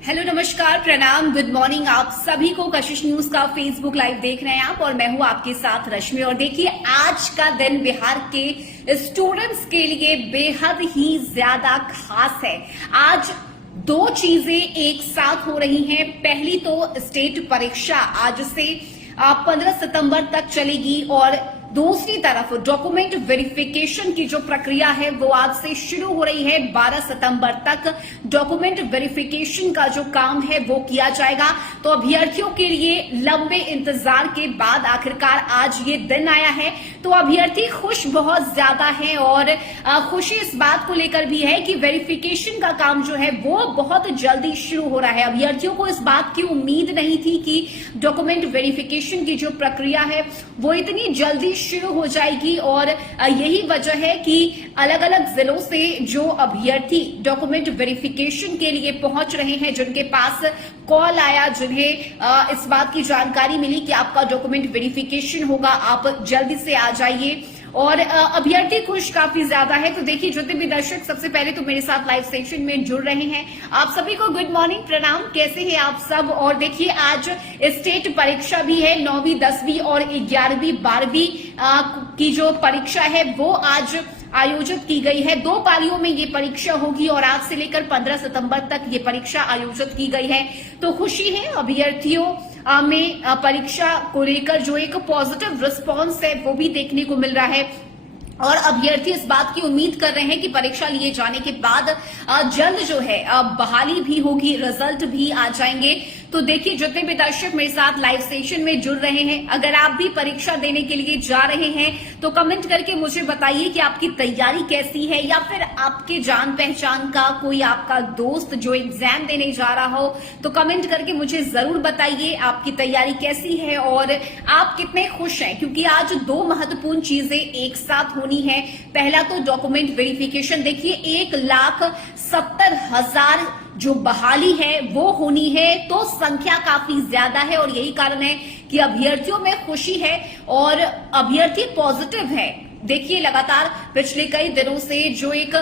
Hello, नमस्कार, प्रणाम, good morning. आप सभी को कशिश न्यूज का फेसबुक लाइव देख रहे हैं आप और मैं हूं आपके साथ रश्मि। और देखिए, आज का दिन बिहार के स्टूडेंट्स के लिए बेहद ही ज्यादा खास है। आज दो चीजें एक साथ हो रही हैं। पहली तो स्टेट परीक्षा आज से 15 सितंबर तक चलेगी और दूसरी तरफ डॉक्यूमेंट वेरिफिकेशन की जो प्रक्रिया है वो आज से शुरू हो रही है। 12 सितंबर तक डॉक्यूमेंट वेरिफिकेशन का जो काम है वो किया जाएगा। तो अभ्यर्थियों के लिए लंबे इंतजार के बाद आखिरकार आज ये दिन आया है। तो अभ्यर्थी खुश बहुत ज्यादा है और खुशी इस बात को लेकर भी है कि वेरिफिकेशन का काम जो है वो बहुत जल्दी शुरू हो रहा है। अभ्यर्थियों को इस बात की उम्मीद नहीं थी कि डॉक्यूमेंट वेरिफिकेशन की जो प्रक्रिया है वो इतनी जल्दी शुरू हो जाएगी और यही वजह है कि अलग अलग जिलों से जो अभ्यर्थी डॉक्यूमेंट वेरिफिकेशन के लिए पहुंच रहे हैं, जिनके पास कॉल आया, जिन्हें इस बात की जानकारी मिली कि आपका डॉक्यूमेंट वेरिफिकेशन होगा, आप जल्दी से आ जाइए और अभ्यर्थी खुश काफी ज्यादा है। तो देखिए, जितने भी दर्शक सबसे पहले तो मेरे साथ लाइव सेशन में जुड़ रहे हैं, आप सभी को गुड मॉर्निंग, प्रणाम। कैसे हैं आप सब? और देखिए, आज स्टेट परीक्षा भी है। 9वीं 10वीं और 11वीं 12वीं की जो परीक्षा है वो आज आयोजित की गई है। दो पालियों में ये परीक्षा होगी और आज से लेकर 15 सितंबर तक ये परीक्षा आयोजित की गई है। तो खुशी है अभ्यर्थियों में परीक्षा को लेकर जो एक पॉजिटिव रिस्पांस है वो भी देखने को मिल रहा है और अभ्यर्थी इस बात की उम्मीद कर रहे हैं कि परीक्षा लिए जाने के बाद जल्द जो है बहाली भी होगी, रिजल्ट भी आ जाएंगे। तो देखिए, जितने भी दर्शक मेरे साथ लाइव सेशन में जुड़ रहे हैं, अगर आप भी परीक्षा देने के लिए जा रहे हैं तो कमेंट करके मुझे बताइए कि आपकी तैयारी कैसी है, या फिर आपके जान पहचान का कोई आपका दोस्त जो एग्जाम देने जा रहा हो तो कमेंट करके मुझे जरूर बताइए आपकी तैयारी कैसी है और आप कितने खुश हैं, क्योंकि आज दो महत्वपूर्ण चीजें एक साथ होनी है। पहला तो डॉक्यूमेंट वेरिफिकेशन। देखिए, 1,70,000 जो बहाली है वो होनी है, तो संख्या काफी ज्यादा है और यही कारण है कि अभ्यर्थियों में खुशी है और अभ्यर्थी पॉजिटिव है। देखिए, लगातार पिछले कई दिनों से जो एक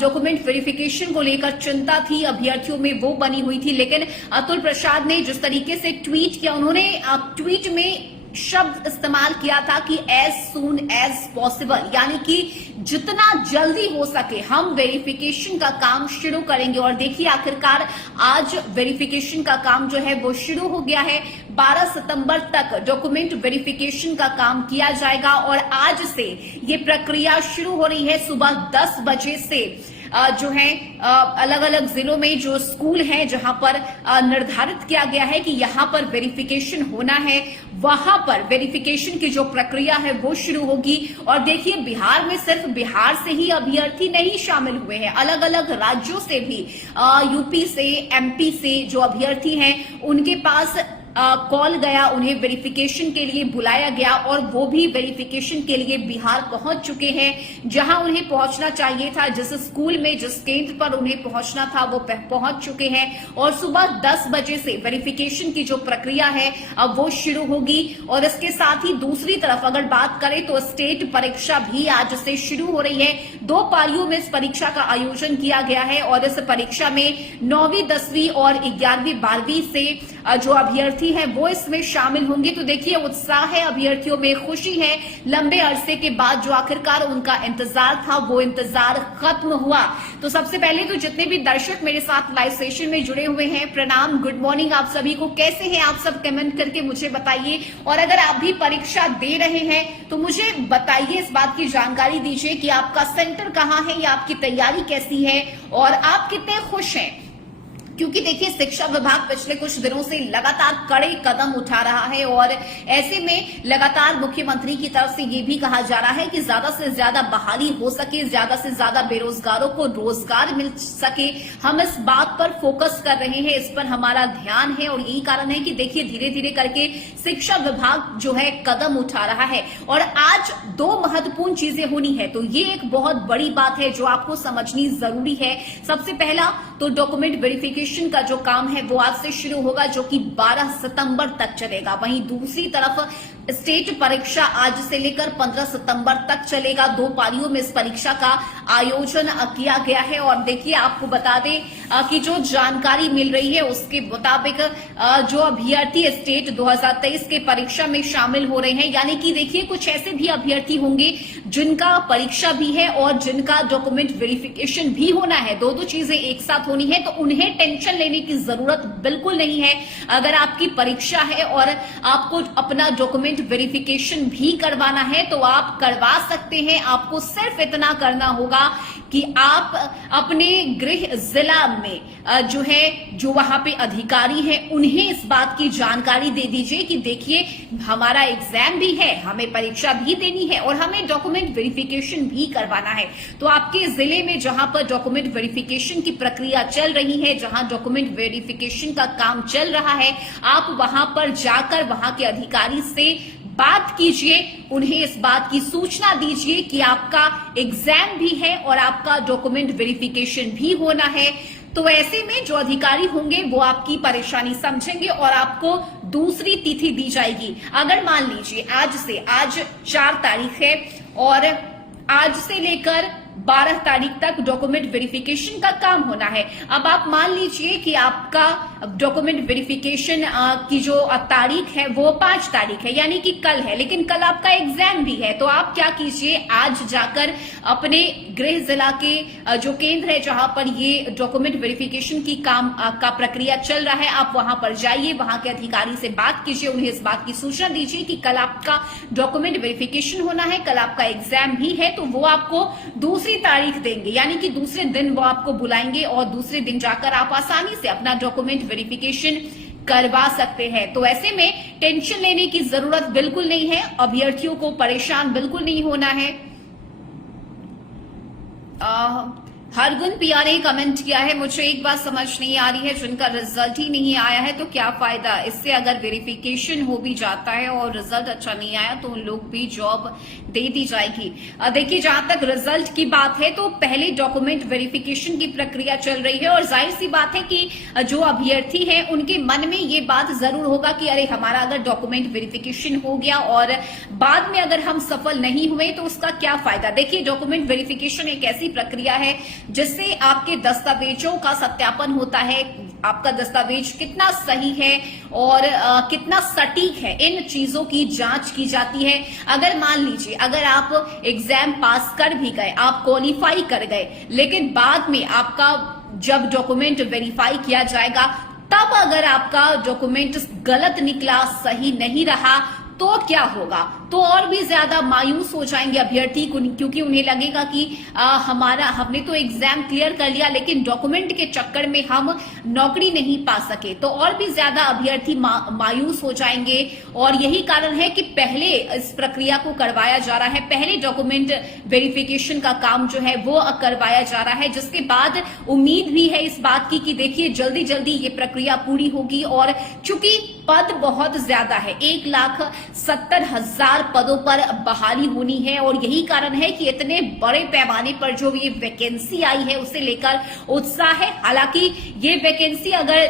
डॉक्यूमेंट वेरिफिकेशन को लेकर चिंता थी अभ्यर्थियों में वो बनी हुई थी, लेकिन अतुल प्रसाद ने जिस तरीके से ट्वीट किया, उन्होंने ट्वीट में शब्द इस्तेमाल किया था कि एज सून एज पॉसिबल, यानी कि जितना जल्दी हो सके हम वेरिफिकेशन का काम शुरू करेंगे। और देखिए, आखिरकार आज वेरिफिकेशन का काम जो है वो शुरू हो गया है। 12 सितंबर तक डॉक्यूमेंट वेरिफिकेशन का काम किया जाएगा और आज से ये प्रक्रिया शुरू हो रही है। सुबह 10 बजे से जो है अलग अलग जिलों में जो स्कूल हैं जहां पर निर्धारित किया गया है कि यहां पर वेरिफिकेशन होना है, वहां पर वेरिफिकेशन की जो प्रक्रिया है वो शुरू होगी। और देखिए, बिहार में सिर्फ बिहार से ही अभ्यर्थी नहीं शामिल हुए हैं, अलग अलग राज्यों से भी, यूपी से, एमपी से जो अभ्यर्थी हैं उनके पास कॉल गया, उन्हें वेरिफिकेशन के लिए बुलाया गया और वो भी वेरिफिकेशन के लिए बिहार पहुंच चुके हैं जहां उन्हें पहुंचना चाहिए था। जिस स्कूल में, जिस केंद्र पर उन्हें पहुंचना था वो पहुंच चुके हैं और सुबह 10 बजे से वेरिफिकेशन की जो प्रक्रिया है वो शुरू होगी। और इसके साथ ही दूसरी तरफ अगर बात करें तो स्टेट परीक्षा भी आज से शुरू हो रही है। दो पालियों में इस परीक्षा का आयोजन किया गया है और इस परीक्षा में 9वीं 10वीं और 11वीं 12वीं से जो अभ्यर्थी है वो इसमें शामिल होंगे। तो देखिए, उत्साह है अभ्यर्थियों में, खुशी है। लंबे अरसे के बाद जो आखिरकार उनका इंतजार था वो इंतजार खत्म हुआ। तो सबसे पहले तो जितने भी दर्शक मेरे साथ लाइव सेशन में जुड़े हुए हैं, प्रणाम, गुड मॉर्निंग आप सभी को। कैसे हैं आप सब? कमेंट करके मुझे बताइए। और अगर आप भी परीक्षा दे रहे हैं तो मुझे बताइए, इस बात की जानकारी दीजिए कि आपका सेंटर कहाँ है या आपकी तैयारी कैसी है और आप कितने खुश हैं। क्योंकि देखिए, शिक्षा विभाग पिछले कुछ दिनों से लगातार कड़े कदम उठा रहा है और ऐसे में लगातार मुख्यमंत्री की तरफ से ये भी कहा जा रहा है कि ज्यादा से ज्यादा बहाली हो सके, ज्यादा से ज्यादा बेरोजगारों को रोजगार मिल सके। हम इस बात पर फोकस कर रहे हैं, इस पर हमारा ध्यान है और यही कारण है कि देखिए, धीरे धीरे करके शिक्षा विभाग जो है कदम उठा रहा है। और आज दो महत्वपूर्ण चीजें होनी है, तो ये एक बहुत बड़ी बात है जो आपको समझनी जरूरी है। सबसे पहला तो डॉक्यूमेंट वेरिफिकेशन का जो काम है वो आज से शुरू होगा, जो कि 12 सितंबर तक चलेगा। वहीं दूसरी तरफ स्टेट परीक्षा आज से लेकर 15 सितंबर तक चलेगा। 2 पारियों में इस परीक्षा का आयोजन किया गया है। और देखिए, आपको बता दें कि जो जानकारी मिल रही है उसके मुताबिक जो अभ्यर्थी स्टेट 2023 के परीक्षा में शामिल हो रहे हैं, यानी कि देखिए कुछ ऐसे भी अभ्यर्थी होंगे जिनका परीक्षा भी है और जिनका डॉक्यूमेंट वेरिफिकेशन भी होना है। दो चीजें एक साथ होनी है, तो उन्हें टेंशन लेने की जरूरत बिल्कुल नहीं है। अगर आपकी परीक्षा है और आपको अपना डॉक्यूमेंट वेरिफिकेशन भी करवाना है तो आप करवा सकते हैं। आपको सिर्फ इतना करना होगा कि आप अपने गृह जिला में जो वहां पे अधिकारी हैं उन्हें इस बात की जानकारी दे दीजिए कि देखिए हमारा एग्जाम भी है, हमें परीक्षा भी देनी है और हमें डॉक्यूमेंट वेरिफिकेशन भी करवाना है। तो आपके जिले में जहां पर डॉक्यूमेंट वेरिफिकेशन की प्रक्रिया चल रही है, जहां डॉक्यूमेंट वेरिफिकेशन का काम चल रहा है, आप वहां पर जाकर वहां के अधिकारी से बात कीजिए, उन्हें इस बात की सूचना दीजिए कि आपका एग्जाम भी है और आपका डॉक्यूमेंट वेरिफिकेशन भी होना है। तो ऐसे में जो अधिकारी होंगे वो आपकी परेशानी समझेंगे और आपको दूसरी तिथि दी जाएगी। अगर मान लीजिए आज 4 तारीख है और आज से लेकर 12 तारीख तक डॉक्यूमेंट वेरिफिकेशन का काम होना है। अब आप मान लीजिए कि आपका डॉक्यूमेंट वेरिफिकेशन की जो तारीख है वो 5 तारीख है, यानी कि कल है, लेकिन कल आपका एग्जाम भी है। तो आप क्या कीजिए, आज जाकर अपने गृह जिला के जो केंद्र है जहां पर ये डॉक्यूमेंट वेरिफिकेशन की काम का प्रक्रिया चल रहा है, आप वहां पर जाइए, वहां के अधिकारी से बात कीजिए, उन्हें इस बात की सूचना दीजिए कि कल आपका डॉक्यूमेंट वेरिफिकेशन होना है, कल आपका एग्जाम भी है। तो वो आपको दूसरी तारीख देंगे, यानी कि दूसरे दिन वो आपको बुलाएंगे और दूसरे दिन जाकर आप आसानी से अपना डॉक्यूमेंट वेरिफिकेशन करवा सकते हैं। तो ऐसे में टेंशन लेने की जरूरत बिल्कुल नहीं है, अभ्यर्थियों को परेशान बिल्कुल नहीं होना है। हरगुन पिया ने कमेंट किया है, मुझे एक बात समझ नहीं आ रही है, जिनका रिजल्ट ही नहीं आया है तो क्या फायदा इससे। अगर वेरिफिकेशन हो भी जाता है और रिजल्ट अच्छा नहीं आया तो उन लोग भी जॉब दे दी जाएगी। देखिए, जहां तक रिजल्ट की बात है तो पहले डॉक्यूमेंट वेरिफिकेशन की प्रक्रिया चल रही है और जाहिर सी बात है कि जो अभ्यर्थी है उनके मन में ये बात जरूर होगा कि अरे हमारा अगर डॉक्यूमेंट वेरिफिकेशन हो गया और बाद में अगर हम सफल नहीं हुए तो उसका क्या फायदा। देखिए, डॉक्यूमेंट वेरिफिकेशन एक ऐसी प्रक्रिया है जिससे आपके दस्तावेजों का सत्यापन होता है, आपका दस्तावेज कितना सही है और कितना सटीक है, इन चीजों की जांच की जाती है। अगर मान लीजिए अगर आप एग्जाम पास कर भी गए, आप क्वालिफाई कर गए, लेकिन बाद में आपका जब डॉक्यूमेंट वेरीफाई किया जाएगा तब अगर आपका डॉक्यूमेंट गलत निकला, सही नहीं रहा, तो क्या होगा, तो और भी ज्यादा मायूस हो जाएंगे अभ्यर्थी, क्योंकि उन्हें लगेगा कि हमने तो एग्जाम क्लियर कर लिया लेकिन डॉक्यूमेंट के चक्कर में हम नौकरी नहीं पा सके, तो और भी ज्यादा अभ्यर्थी मायूस हो जाएंगे। और यही कारण है कि पहले इस प्रक्रिया को करवाया जा रहा है, पहले डॉक्यूमेंट वेरिफिकेशन का काम जो है वो करवाया जा रहा है, जिसके बाद उम्मीद भी है इस बात की कि देखिए जल्दी जल्दी ये प्रक्रिया पूरी होगी। और चूंकि पद बहुत ज्यादा है, 1,70,000 पदों पर बहाली होनी है और यही कारण है कि इतने बड़े पैमाने पर जो ये वैकेंसी आई है उसे लेकर उत्साह है। हालांकि ये वैकेंसी अगर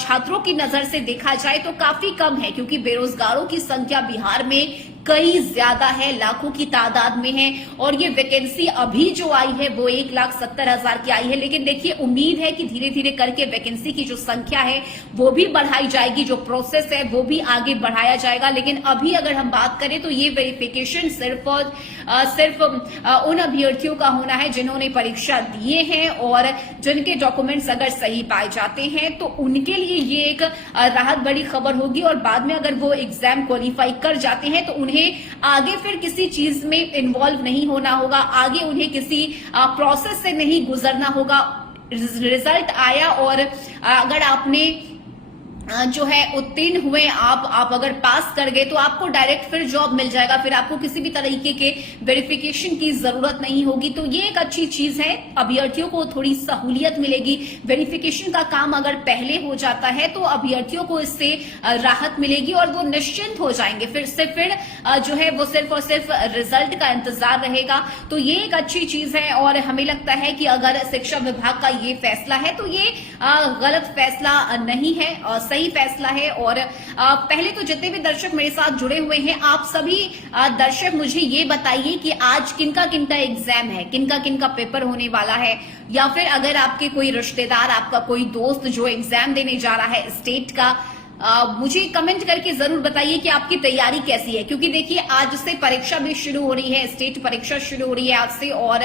छात्रों की नजर से देखा जाए तो काफी कम है, क्योंकि बेरोजगारों की संख्या बिहार में कई ज्यादा है, लाखों की तादाद में है और ये वैकेंसी अभी जो आई है वो 1,70,000 की आई है। लेकिन देखिए, उम्मीद है कि धीरे धीरे करके वैकेंसी की जो संख्या है वो भी बढ़ाई जाएगी, जो प्रोसेस है वो भी आगे बढ़ाया जाएगा। लेकिन अभी अगर हम बात करें तो ये वेरिफिकेशन सिर्फ उन अभ्यर्थियों का होना है जिन्होंने परीक्षा दिए हैं और जिनके डॉक्यूमेंट्स अगर सही पाए जाते हैं तो उनके लिए ये एक राहत बड़ी खबर होगी। और बाद में अगर वो एग्जाम क्वालिफाई कर जाते हैं तो उन्हें आगे फिर किसी चीज में इन्वॉल्व नहीं होना होगा, आगे उन्हें किसी प्रोसेस से नहीं गुजरना होगा। रिजल्ट आया और अगर आपने जो है उत्तीर्ण हुए, आप अगर पास कर गए तो आपको डायरेक्ट फिर जॉब मिल जाएगा, फिर आपको किसी भी तरीके के वेरिफिकेशन की जरूरत नहीं होगी। तो ये एक अच्छी चीज है, अभ्यर्थियों को थोड़ी सहूलियत मिलेगी। वेरिफिकेशन का काम अगर पहले हो जाता है तो अभ्यर्थियों को इससे राहत मिलेगी और वो निश्चिंत हो जाएंगे, फिर जो है वो सिर्फ और सिर्फ रिजल्ट का इंतजार रहेगा। तो ये एक अच्छी चीज है और हमें लगता है कि अगर शिक्षा विभाग का ये फैसला है तो ये गलत फैसला नहीं है, सही सही फैसला है। और पहले तो जितने भी दर्शक मेरे साथ जुड़े हुए हैं, आप सभी दर्शक मुझे ये बताइए कि आज किनका किनका एग्जाम है, किनका किनका पेपर होने वाला है, या फिर अगर आपके कोई रिश्तेदार, आपका कोई दोस्त जो एग्जाम देने जा रहा है स्टेट का, मुझे कमेंट करके जरूर बताइए कि आपकी तैयारी कैसी है। क्योंकि देखिए आज से परीक्षा भी शुरू हो रही है, स्टेट परीक्षा शुरू हो रही है आज से, और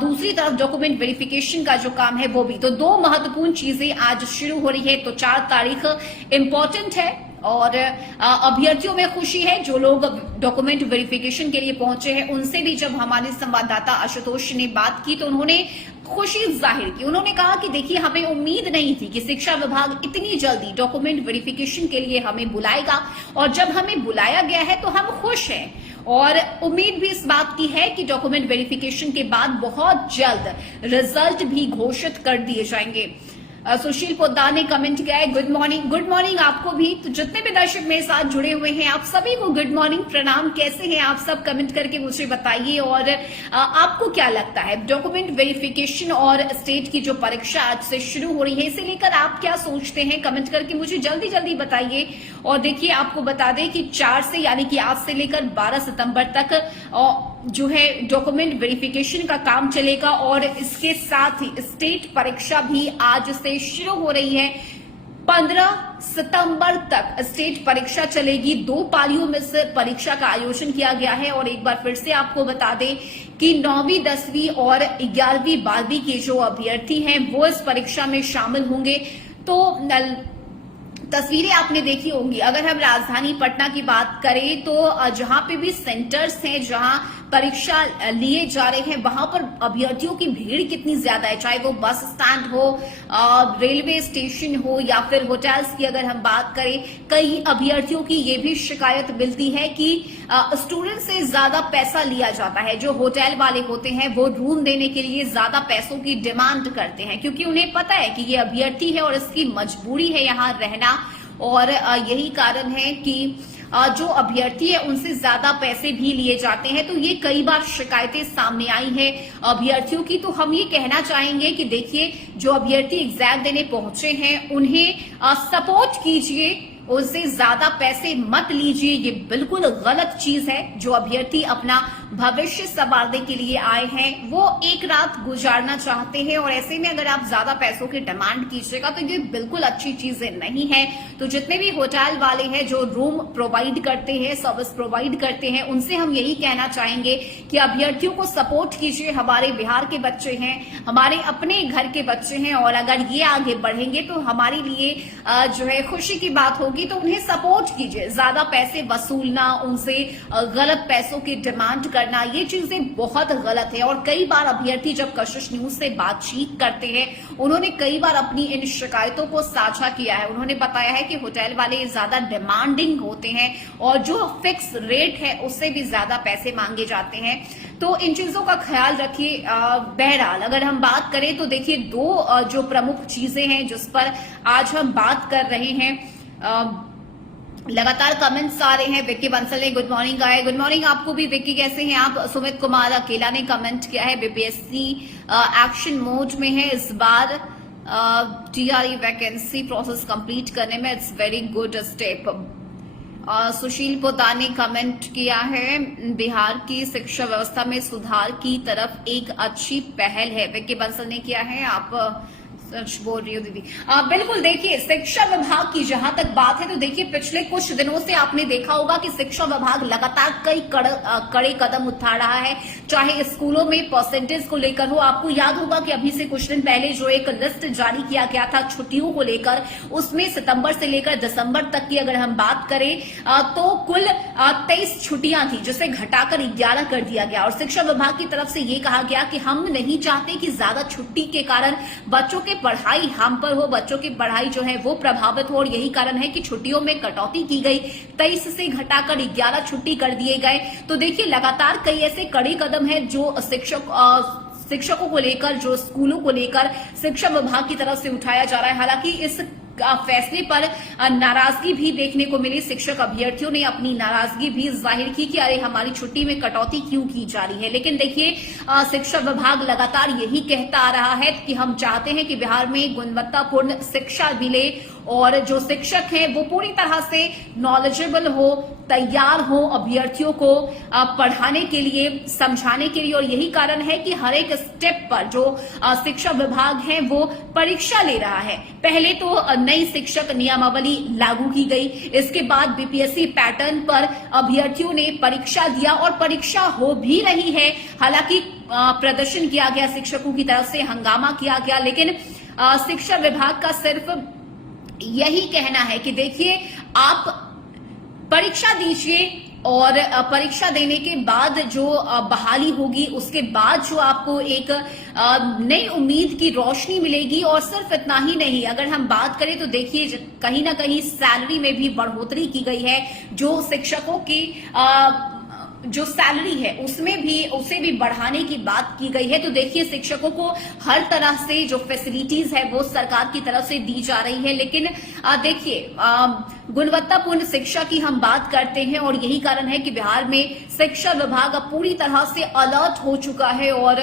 दूसरी तरफ डॉक्यूमेंट वेरिफिकेशन का जो काम है वो भी। तो दो महत्वपूर्ण चीजें आज शुरू हो रही है। तो 4 तारीख इंपॉर्टेंट है और अभ्यर्थियों में खुशी है। जो लोग डॉक्यूमेंट वेरिफिकेशन के लिए पहुंचे हैं, उनसे भी जब हमारे संवाददाता आशुतोष ने बात की तो उन्होंने खुशी जाहिर की। उन्होंने कहा कि देखिए हमें उम्मीद नहीं थी कि शिक्षा विभाग इतनी जल्दी डॉक्यूमेंट वेरिफिकेशन के लिए हमें बुलाएगा, और जब हमें बुलाया गया है तो हम खुश हैं। और उम्मीद भी इस बात की है कि डॉक्यूमेंट वेरिफिकेशन के बाद बहुत जल्द रिजल्ट भी घोषित कर दिए जाएंगे। सुशील पोद्दार ने कमेंट किया है गुड मॉर्निंग आपको भी। तो जितने भी दर्शक मेरे साथ जुड़े हुए हैं आप सभी को गुड मॉर्निंग, प्रणाम। कैसे हैं आप सब, कमेंट करके मुझे बताइए। और आपको क्या लगता है डॉक्यूमेंट वेरिफिकेशन और स्टेट की जो परीक्षा आज से शुरू हो रही है, इसे लेकर आप क्या सोचते हैं, कमेंट करके मुझे जल्दी जल्दी बताइए। और देखिए आपको बता दें कि 4 से यानी कि आज से लेकर 12 सितंबर तक जो है डॉक्यूमेंट वेरिफिकेशन का काम चलेगा, और इसके साथ ही स्टेट परीक्षा भी आज से शुरू हो रही है। 15 सितंबर तक स्टेट परीक्षा चलेगी। 2 पालियों में से परीक्षा का आयोजन किया गया है। और एक बार फिर से आपको बता दें कि 9वीं 10वीं और 11वीं 12वीं के जो अभ्यर्थी हैं वो इस परीक्षा में शामिल होंगे। तो तस्वीरें आपने देखी होंगी। अगर हम राजधानी पटना की बात करें तो जहां पे भी सेंटर्स हैं, जहां परीक्षा लिए जा रहे हैं, वहां पर अभ्यर्थियों की भीड़ कितनी ज्यादा है। चाहे वो बस स्टैंड हो, रेलवे स्टेशन हो, या फिर होटल्स की अगर हम बात करें, कई अभ्यर्थियों की ये भी शिकायत मिलती है कि स्टूडेंट से ज्यादा पैसा लिया जाता है। जो होटल वाले होते हैं वो रूम देने के लिए ज्यादा पैसों की डिमांड करते हैं, क्योंकि उन्हें पता है कि ये अभ्यर्थी है और इसकी मजबूरी है यहाँ रहना। और यही कारण है कि जो अभ्यर्थी है उनसे ज्यादा पैसे भी लिए जाते हैं। तो ये कई बार शिकायतें सामने आई हैं अभ्यर्थियों की। तो हम ये कहना चाहेंगे कि देखिए जो अभ्यर्थी एग्जाम देने पहुंचे हैं उन्हें सपोर्ट कीजिए, उनसे ज्यादा पैसे मत लीजिए। ये बिल्कुल गलत चीज है। जो अभ्यर्थी अपना भविष्य संवारने के लिए आए हैं वो एक रात गुजारना चाहते हैं, और ऐसे में अगर आप ज्यादा पैसों की डिमांड कीजिएगा तो ये बिल्कुल अच्छी चीजें नहीं है। तो जितने भी होटल वाले हैं जो रूम प्रोवाइड करते हैं, सर्विस प्रोवाइड करते हैं, उनसे हम यही कहना चाहेंगे कि अभ्यर्थियों को सपोर्ट कीजिए। हमारे बिहार के बच्चे हैं, हमारे अपने घर के बच्चे हैं, और अगर ये आगे बढ़ेंगे तो हमारे लिए जो है खुशी की बात होगी। तो उन्हें सपोर्ट कीजिए। ज्यादा पैसे वसूलना, उनसे गलत पैसों की डिमांड करना, ये चीजें बहुत गलत है। और कई बार अभ्यर्थी जब कशिश न्यूज से बातचीत करते हैं, उन्होंने कई बार अपनी इन शिकायतों को साझा किया है। उन्होंने बताया है कि होटल वाले ज्यादा डिमांडिंग होते हैं और जो फिक्स रेट है उससे भी ज्यादा पैसे मांगे जाते हैं। तो इन चीजों का ख्याल रखिए। बहरहाल अगर हम बात करें तो देखिए 2 जो प्रमुख चीजें हैं जिस पर आज हम बात कर रहे हैं, लगातार कमेंट्स आ रहे हैं। विक्की बंसल ने गुड मॉर्निंग कहा है। गुड मॉर्निंग आपको भी। विक्की कैसे हैं आप? सुमित कुमार अकेला ने कमेंट किया है बीपीएससी एक्शन मोड में है इस बार। टीआरई वैकेंसी प्रोसेस कंप्लीट करने में इट्स वेरी गुड स्टेप। सुशील पोद्दार ने कमेंट किया है बिहार की शिक्षा व्यवस्था में सुधार की तरफ एक अच्छी पहल है। विक्की बंसल ने किया है। आप सच बोल रही हो दीदी। बिल्कुल। देखिए शिक्षा विभाग की जहां तक बात है तो देखिए पिछले कुछ दिनों से आपने देखा होगा कि शिक्षा विभाग लगातार कई कड़े कदम उठा रहा है। चाहे स्कूलों में परसेंटेज को लेकर हो, आपको याद होगा कि अभी से कुछ दिन पहले जो एक लिस्ट जारी किया गया था छुट्टियों को लेकर, उसमें सितंबर से लेकर दिसंबर तक की अगर हम बात करें तो कुल 23 छुट्टियां थी, जिसे घटाकर 11 कर दिया गया। और शिक्षा विभाग की तरफ से ये कहा गया कि हम नहीं चाहते कि ज्यादा छुट्टी के कारण बच्चों के पढ़ाई हम पर हो, बच्चों की पढ़ाई जो है वो प्रभावित हो। और यही कारण है कि छुट्टियों में कटौती की गई, 23 से घटाकर 11 छुट्टी कर दिए गए। तो देखिए लगातार कई ऐसे कड़े कदम हैं जो शिक्षकों को लेकर, जो स्कूलों को लेकर शिक्षा विभाग की तरफ से उठाया जा रहा है। हालांकि इस फैसले पर नाराजगी भी देखने को मिली। शिक्षक अभ्यर्थियों ने अपनी नाराजगी भी जाहिर की कि अरे हमारी छुट्टी में कटौती क्यों की जा रही है। लेकिन देखिए शिक्षा विभाग लगातार यही कहता आ रहा है कि हम चाहते हैं कि बिहार में गुणवत्तापूर्ण शिक्षा मिले और जो शिक्षक हैं वो पूरी तरह से नॉलेजेबल हो, तैयार हो अभ्यर्थियों को पढ़ाने के लिए, समझाने के लिए। और यही कारण है कि हर एक स्टेप पर जो शिक्षा विभाग है वो परीक्षा ले रहा है। पहले तो नई शिक्षक नियमावली लागू की गई, इसके बाद बीपीएससी पैटर्न पर अभ्यर्थियों ने परीक्षा दिया और परीक्षा हो भी रही है। हालांकि प्रदर्शन किया गया, शिक्षकों की तरफ से हंगामा किया गया, लेकिन शिक्षा विभाग का सिर्फ यही कहना है कि देखिए आप परीक्षा दीजिए और परीक्षा देने के बाद जो बहाली होगी उसके बाद जो आपको एक नई उम्मीद की रोशनी मिलेगी। और सिर्फ इतना ही नहीं, अगर हम बात करें तो देखिए कहीं ना कहीं सैलरी में भी बढ़ोतरी की गई है। जो शिक्षकों की जो सैलरी है उसमें भी उसे भी बढ़ाने की बात की गई है। तो देखिए शिक्षकों को हर तरह से जो फैसिलिटीज है वो सरकार की तरफ से दी जा रही है। लेकिन देखिए गुणवत्तापूर्ण शिक्षा की हम बात करते हैं और यही कारण है कि बिहार में शिक्षा विभाग अब पूरी तरह से अलर्ट हो चुका है। और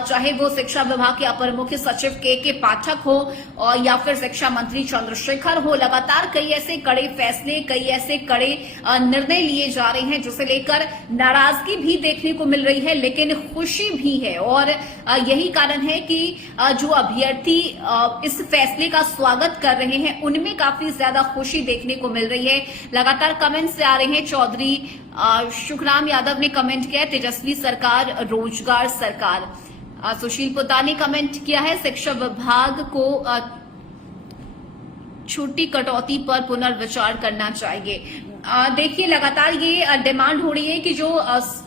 चाहे वो शिक्षा विभाग के अपर मुख्य सचिव के पाठक हो और या फिर शिक्षा मंत्री चंद्रशेखर हो, लगातार कई ऐसे कड़े फैसले, कई ऐसे कड़े निर्णय लिए जा रहे हैं जिसे लेकर नाराजगी भी देखने को मिल रही है, लेकिन खुशी भी है। और यही कारण है कि जो अभ्यर्थी इस फैसले का स्वागत कर रहे हैं उनमें काफी ज्यादा खुशी देखने को मिल रही है। लगातार कमेंट्स आ रहे हैं। चौधरी शुक्राम यादव ने कमेंट किया है तेजस्वी सरकार रोजगार सरकार। सुशील पोद्दार ने कमेंट किया है शिक्षा विभाग को छुट्टी कटौती पर पुनर्विचार करना चाहिए। देखिए लगातार ये डिमांड हो रही है कि जो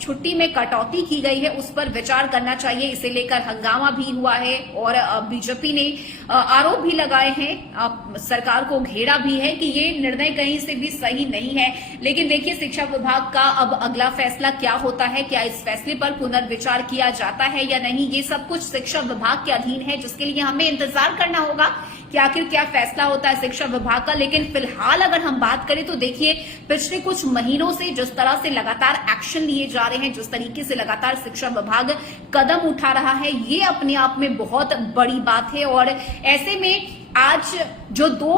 छुट्टी में कटौती की गई है उस पर विचार करना चाहिए। इसे लेकर हंगामा भी हुआ है और बीजेपी ने आरोप भी लगाए हैं, सरकार को घेरा भी है कि ये निर्णय कहीं से भी सही नहीं है। लेकिन देखिए शिक्षा विभाग का अब अगला फैसला क्या होता है, क्या इस फैसले पर पुनर्विचार किया जाता है या नहीं, ये सब कुछ शिक्षा विभाग के अधीन है, जिसके लिए हमें इंतजार करना होगा कि आखिर क्या फैसला होता है शिक्षा विभाग का। लेकिन फिलहाल अगर हम बात करें तो देखिए पिछले कुछ महीनों से जिस तरह से लगातार एक्शन लिए जा रहे हैं, जिस तरीके से लगातार शिक्षा विभाग कदम उठा रहा है, ये अपने आप में बहुत बड़ी बात है। और ऐसे में आज जो दो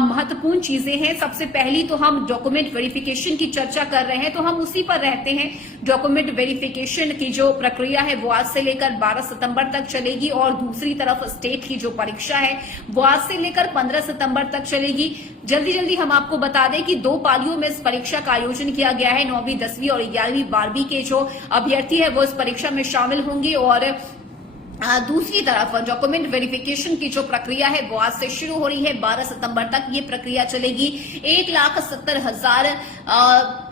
महत्वपूर्ण चीजें हैं, सबसे पहली तो हम डॉक्यूमेंट वेरिफिकेशन की चर्चा कर रहे हैं तो हम उसी पर रहते हैं। डॉक्यूमेंट वेरिफिकेशन की जो प्रक्रिया है वो आज से लेकर 12 सितंबर तक चलेगी और दूसरी तरफ स्टेट की जो परीक्षा है वो आज से लेकर 15 सितंबर तक चलेगी। जल्दी हम आपको बता दें कि 2 पालियों में इस परीक्षा का आयोजन किया गया है। 9वीं 10वीं और 11वीं 12वीं के जो अभ्यर्थी है वो इस परीक्षा में शामिल होंगे। और दूसरी तरफ डॉक्यूमेंट वेरिफिकेशन की जो प्रक्रिया है वो आज से शुरू हो रही है, 12 सितंबर तक ये प्रक्रिया चलेगी। 1,70,000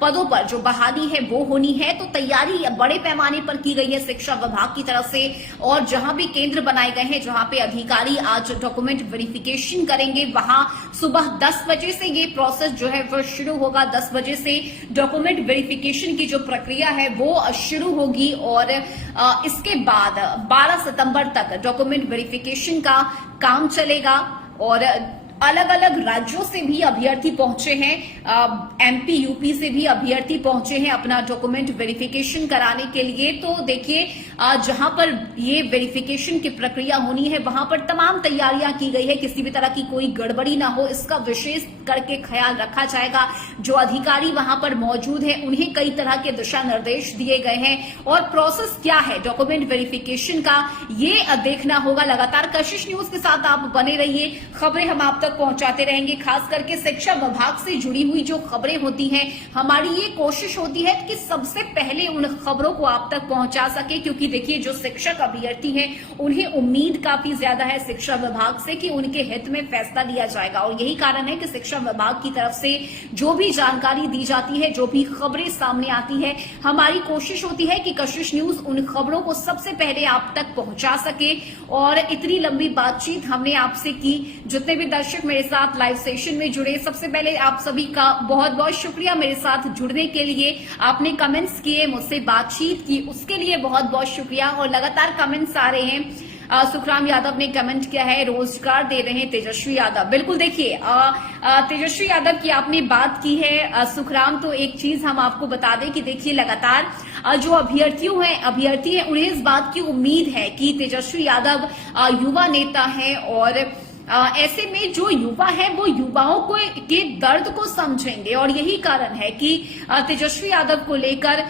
पदों पर जो बहाली है वो होनी है। तो तैयारी बड़े पैमाने पर की गई है शिक्षा विभाग की तरफ से। और जहां भी केंद्र बनाए गए हैं, जहां पे अधिकारी आज डॉक्यूमेंट वेरिफिकेशन करेंगे, वहां सुबह 10 बजे से ये प्रोसेस जो है वो शुरू होगा। 10 बजे से डॉक्यूमेंट वेरिफिकेशन की जो प्रक्रिया है वो शुरू होगी और इसके बाद 12 सितंबर तक डॉक्यूमेंट वेरिफिकेशन का काम चलेगा। और अलग अलग राज्यों से भी अभ्यर्थी पहुंचे हैं, एमपी यूपी से भी अभ्यर्थी पहुंचे हैं अपना डॉक्यूमेंट वेरिफिकेशन कराने के लिए। तो देखिए जहां पर ये वेरिफिकेशन की प्रक्रिया होनी है वहां पर तमाम तैयारियां की गई है, किसी भी तरह की कोई गड़बड़ी ना हो इसका विशेष करके ख्याल रखा जाएगा। जो अधिकारी वहां पर मौजूद है उन्हें कई तरह के दिशा निर्देश दिए गए हैं। और प्रोसेस क्या है डॉक्यूमेंट वेरिफिकेशन का ये देखना होगा। लगातार कशिश न्यूज के साथ आप बने रहिए, खबरें हम आप तक पहुंचाते रहेंगे। खास करके शिक्षा विभाग से जुड़ी हुई जो खबरें होती हैं, हमारी ये कोशिश होती है कि सबसे पहले उन खबरों को आप तक पहुंचा सके, क्योंकि देखिए जो शिक्षक अभ्यर्थी हैं उन्हें उम्मीद काफी ज्यादा है शिक्षा विभाग से कि उनके हित में फैसला लिया जाएगा। और यही कारण है कि शिक्षा विभाग की तरफ से जो भी जानकारी दी जाती है, जो भी खबरें सामने आती है, हमारी कोशिश होती है कि कशिश न्यूज उन खबरों को सबसे पहले आप तक पहुंचा सके। और इतनी लंबी बातचीत हमने आपसे की, जितने भी दर्शक मेरे साथ लाइव सेशन में जुड़े, सबसे पहले आप सभी का बहुत बहुत शुक्रिया मेरे साथ जुड़ने के लिए। आपने कमेंट्स किए, मुझसे बातचीत की, उसके लिए बहुत बहुत शुक्रिया। और लगातार कमेंट्स आ रहे हैं, सुखराम यादव ने कमेंट किया है, रोजगार दे रहे हैं तेजस्वी यादव। बिल्कुल देखिए, तेजस्वी यादव की आपने बात की है सुखराम, तो एक चीज हम आपको बता दें कि देखिए लगातार जो अभ्यर्थी हैं उन्हें इस बात की उम्मीद है कि तेजस्वी यादव युवा नेता है और ऐसे में जो युवा है वो युवाओं को के दर्द को समझेंगे और यही कारण है कि तेजस्वी यादव को लेकर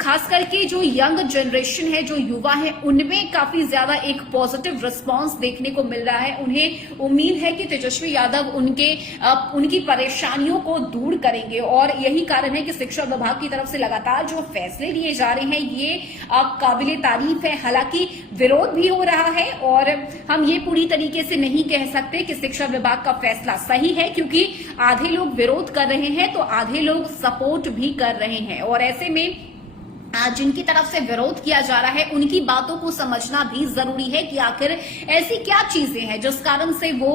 खास करके जो यंग जनरेशन है, जो युवा है, उनमें काफी ज्यादा एक पॉजिटिव रिस्पांस देखने को मिल रहा है। उन्हें उम्मीद है कि तेजस्वी यादव उनकी परेशानियों को दूर करेंगे और यही कारण है कि शिक्षा विभाग की तरफ से लगातार जो फैसले लिए जा रहे हैं ये काबिले तारीफ है। हालांकि विरोध भी हो रहा है और हम ये पूरी तरीके से नहीं कह सकते कि शिक्षा विभाग का फैसला सही है, क्योंकि आधे लोग विरोध कर रहे हैं तो आधे लोग सपोर्ट भी कर रहे हैं और ऐसे में जिनकी तरफ से विरोध किया जा रहा है उनकी बातों को समझना भी जरूरी है कि आखिर ऐसी क्या चीजें हैं जिस कारण से वो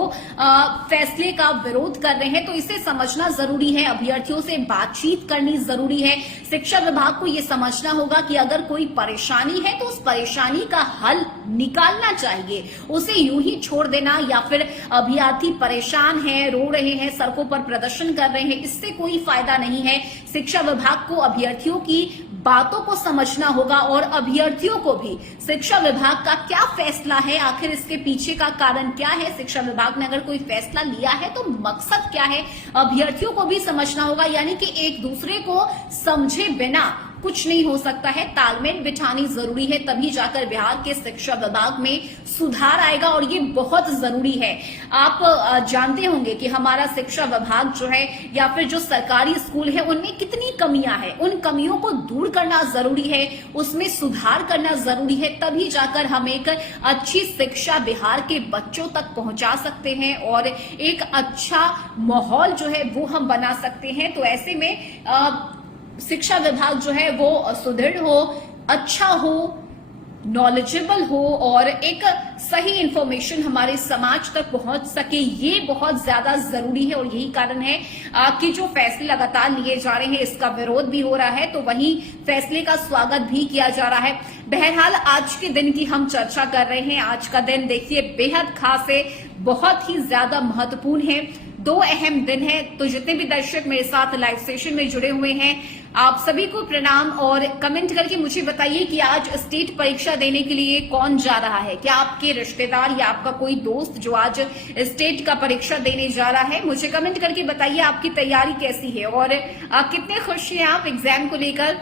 फैसले का विरोध कर रहे हैं। तो इसे समझना जरूरी है, अभ्यर्थियों से बातचीत करनी जरूरी है। शिक्षा विभाग को ये समझना होगा कि अगर कोई परेशानी है तो उस परेशानी का हल निकालना चाहिए, उसे यूं ही छोड़ देना या फिर अभ्यर्थी परेशान है, रो रहे हैं, सड़कों पर प्रदर्शन कर रहे हैं, इससे कोई फायदा नहीं है। शिक्षा विभाग को अभ्यर्थियों की बातों को समझना होगा और अभ्यर्थियों को भी शिक्षा विभाग का क्या फैसला है, आखिर इसके पीछे का कारण क्या है, शिक्षा विभाग ने अगर कोई फैसला लिया है तो मकसद क्या है, अभ्यर्थियों को भी समझना होगा। यानी कि एक दूसरे को समझे बिना कुछ नहीं हो सकता है, तालमेल बिठानी जरूरी है, तभी जाकर बिहार के शिक्षा विभाग में सुधार आएगा और ये बहुत जरूरी है। आप जानते होंगे कि हमारा शिक्षा विभाग जो है या फिर जो सरकारी स्कूल है उनमें कितनी कमियां हैं, उन कमियों को दूर करना जरूरी है, उसमें सुधार करना जरूरी है, तभी जाकर हम एक अच्छी शिक्षा बिहार के बच्चों तक पहुंचा सकते हैं और एक अच्छा माहौल जो है वो हम बना सकते हैं। तो ऐसे में शिक्षा विभाग जो है वो सुदृढ़ हो, अच्छा हो, नॉलेजेबल हो और एक सही इंफॉर्मेशन हमारे समाज तक पहुंच सके, ये बहुत ज्यादा जरूरी है। और यही कारण है कि जो फैसले लगातार लिए जा रहे हैं इसका विरोध भी हो रहा है, तो वहीं फैसले का स्वागत भी किया जा रहा है। बहरहाल आज के दिन की हम चर्चा कर रहे हैं। आज का दिन देखिए बेहद खास है, बहुत ही ज्यादा महत्वपूर्ण है, 2 अहम दिन है। तो जितने भी दर्शक मेरे साथ लाइव सेशन में जुड़े हुए हैं आप सभी को प्रणाम और कमेंट करके मुझे बताइए कि आज स्टेट परीक्षा देने के लिए कौन जा रहा है। क्या आपके रिश्तेदार या आपका कोई दोस्त जो आज स्टेट का परीक्षा देने जा रहा है, मुझे कमेंट करके बताइए आपकी तैयारी कैसी है और कितने खुश हैं आप एग्जाम को लेकर।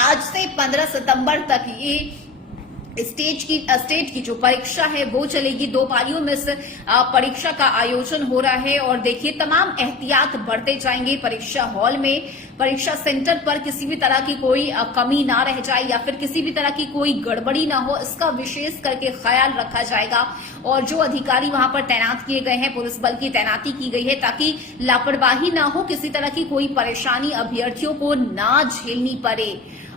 आज से 15 सितंबर तक ये स्टेट की जो परीक्षा है वो चलेगी। 2 पारियों में इस परीक्षा का आयोजन हो रहा है और देखिए तमाम एहतियात बढ़ते जाएंगे। परीक्षा हॉल में, परीक्षा सेंटर पर किसी भी तरह की कोई कमी ना रह जाए या फिर किसी भी तरह की कोई गड़बड़ी ना हो, इसका विशेष करके ख्याल रखा जाएगा। और जो अधिकारी वहां पर तैनात किए गए हैं, पुलिस बल की तैनाती की गई है ताकि लापरवाही ना हो, किसी तरह की कोई परेशानी अभ्यर्थियों को ना झेलनी पड़े,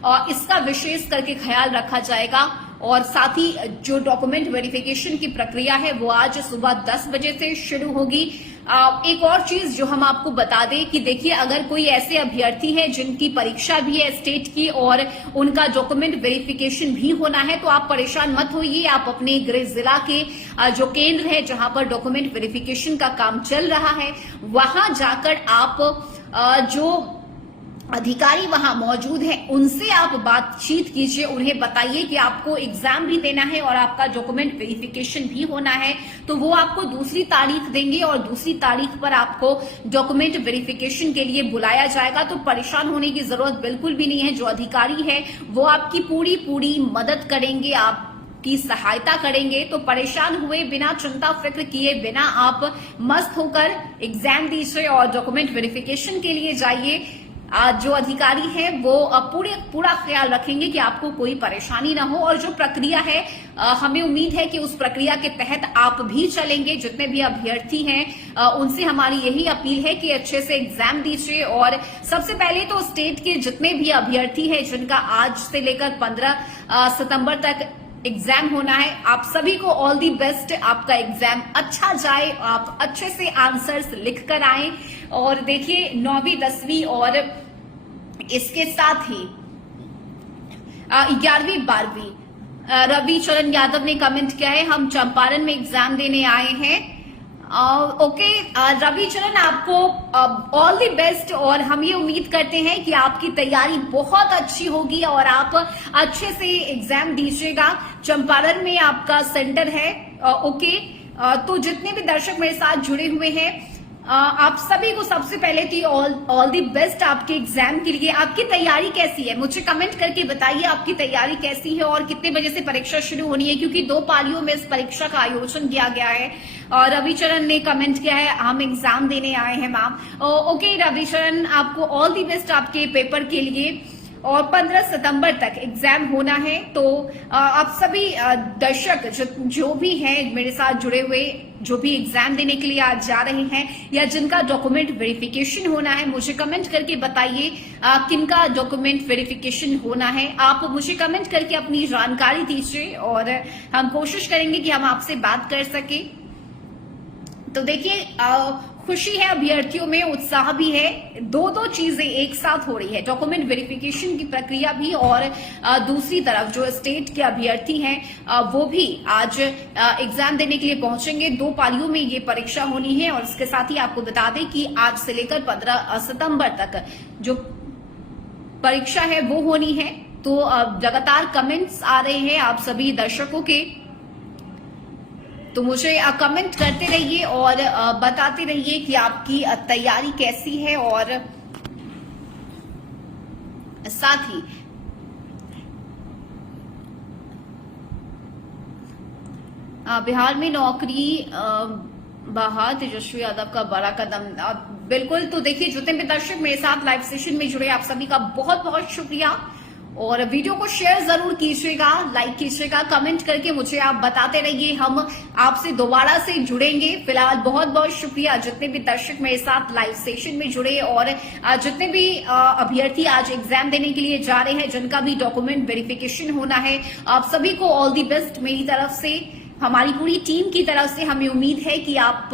और इसका विशेष करके ख्याल रखा जाएगा। और साथ ही जो डॉक्यूमेंट वेरिफिकेशन की प्रक्रिया है वो आज सुबह 10 बजे से शुरू होगी। एक और चीज जो हम आपको बता दें कि देखिए अगर कोई ऐसे अभ्यर्थी है जिनकी परीक्षा भी है स्टेट की और उनका डॉक्यूमेंट वेरिफिकेशन भी होना है, तो आप परेशान मत होइए। आप अपने गृह जिला के जो केंद्र है जहां पर डॉक्यूमेंट वेरिफिकेशन का काम चल रहा है वहां जाकर आप जो अधिकारी वहां मौजूद है उनसे आप बातचीत कीजिए, उन्हें बताइए कि आपको एग्जाम भी देना है और आपका डॉक्यूमेंट वेरिफिकेशन भी होना है, तो वो आपको दूसरी तारीख देंगे और दूसरी तारीख पर आपको डॉक्यूमेंट वेरिफिकेशन के लिए बुलाया जाएगा। तो परेशान होने की जरूरत बिल्कुल भी नहीं है। जो अधिकारी है वो आपकी पूरी मदद करेंगे, आप की सहायता करेंगे। तो परेशान हुए बिना, चिंता फिक्र किए बिना आप मस्त होकर एग्जाम दीजिए और डॉक्यूमेंट वेरिफिकेशन के लिए जाइए। जो अधिकारी हैं वो पूरा ख्याल रखेंगे कि आपको कोई परेशानी ना हो। और जो प्रक्रिया है हमें उम्मीद है कि उस प्रक्रिया के तहत आप भी चलेंगे। जितने भी अभ्यर्थी हैं उनसे हमारी यही अपील है कि अच्छे से एग्जाम दीजिए। और सबसे पहले तो स्टेट के जितने भी अभ्यर्थी हैं जिनका आज से लेकर 15 सितंबर तक एग्जाम होना है, आप सभी को ऑल दी बेस्ट। आपका एग्जाम अच्छा जाए, आप अच्छे से आंसर्स लिख कर आए। और देखिए 9वीं 10वीं और इसके साथ ही 11वीं 12वीं रवि चरण यादव ने कमेंट किया है, हम चंपारण में एग्जाम देने आए हैं। ओके रवि चरण, आपको ऑल द बेस्ट, और हम ये उम्मीद करते हैं कि आपकी तैयारी बहुत अच्छी होगी और आप अच्छे से एग्जाम दीजिएगा। चंपारण में आपका सेंटर है। ओके तो जितने भी दर्शक मेरे साथ जुड़े हुए हैं, आप सभी को सबसे पहले तो ऑल दी बेस्ट आपके एग्जाम के लिए। आपकी तैयारी कैसी है मुझे कमेंट करके बताइए, आपकी तैयारी कैसी है और कितने बजे से परीक्षा शुरू होनी है, क्योंकि 2 पालियों में इस परीक्षा का आयोजन किया गया है। और रविचरण ने कमेंट किया है, हम एग्जाम देने आए हैं मैम। ओके रविचरण, आपको ऑल दी बेस्ट आपके पेपर के लिए। और 15 सितंबर तक एग्जाम होना है। तो आप सभी दर्शक जो भी हैं मेरे साथ जुड़े हुए, जो भी एग्जाम देने के लिए आज जा रहे हैं या जिनका डॉक्यूमेंट वेरिफिकेशन होना है, मुझे कमेंट करके बताइए किनका डॉक्यूमेंट वेरिफिकेशन होना है। आप मुझे कमेंट करके अपनी जानकारी दीजिए और हम कोशिश करेंगे कि हम आपसे बात कर सके। तो देखिए खुशी है अभ्यर्थियों में, उत्साह भी है, दो चीजें एक साथ हो रही है, डॉक्यूमेंट वेरिफिकेशन की प्रक्रिया भी और दूसरी तरफ जो स्टेट के अभ्यर्थी हैं वो भी आज एग्जाम देने के लिए पहुंचेंगे। 2 पालियों में ये परीक्षा होनी है। और इसके साथ ही आपको बता दें कि आज से लेकर 15 सितंबर तक जो परीक्षा है वो होनी है। तो लगातार कमेंट्स आ रहे हैं आप सभी दर्शकों के, तो मुझे कमेंट करते रहिए और बताते रहिए कि आपकी तैयारी कैसी है। और साथ ही बिहार में नौकरी बहार तेजस्वी यादव का बड़ा कदम। बिल्कुल, तो देखिए जितने भी दर्शक मेरे साथ लाइव सेशन में जुड़े, आप सभी का बहुत बहुत शुक्रिया। और वीडियो को शेयर जरूर कीजिएगा, लाइक कीजिएगा, कमेंट करके मुझे आप बताते रहिए, हम आपसे दोबारा से जुड़ेंगे। फिलहाल बहुत बहुत शुक्रिया जितने भी दर्शक मेरे साथ लाइव सेशन में जुड़े और जितने भी अभ्यर्थी आज एग्जाम देने के लिए जा रहे हैं, जिनका भी डॉक्यूमेंट वेरिफिकेशन होना है, आप सभी को ऑल दी बेस्ट मेरी तरफ से, हमारी पूरी टीम की तरफ से। हमें उम्मीद है कि आप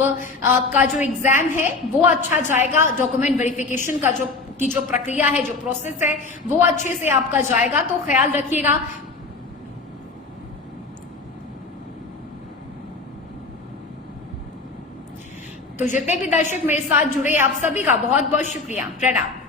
का जो एग्जाम है वो अच्छा जाएगा, डॉक्यूमेंट वेरिफिकेशन का जो प्रक्रिया है, जो प्रोसेस है वो अच्छे से आपका जाएगा। तो ख्याल रखिएगा। तो जितने भी दर्शक मेरे साथ जुड़े, आप सभी का बहुत बहुत शुक्रिया। प्रणाम।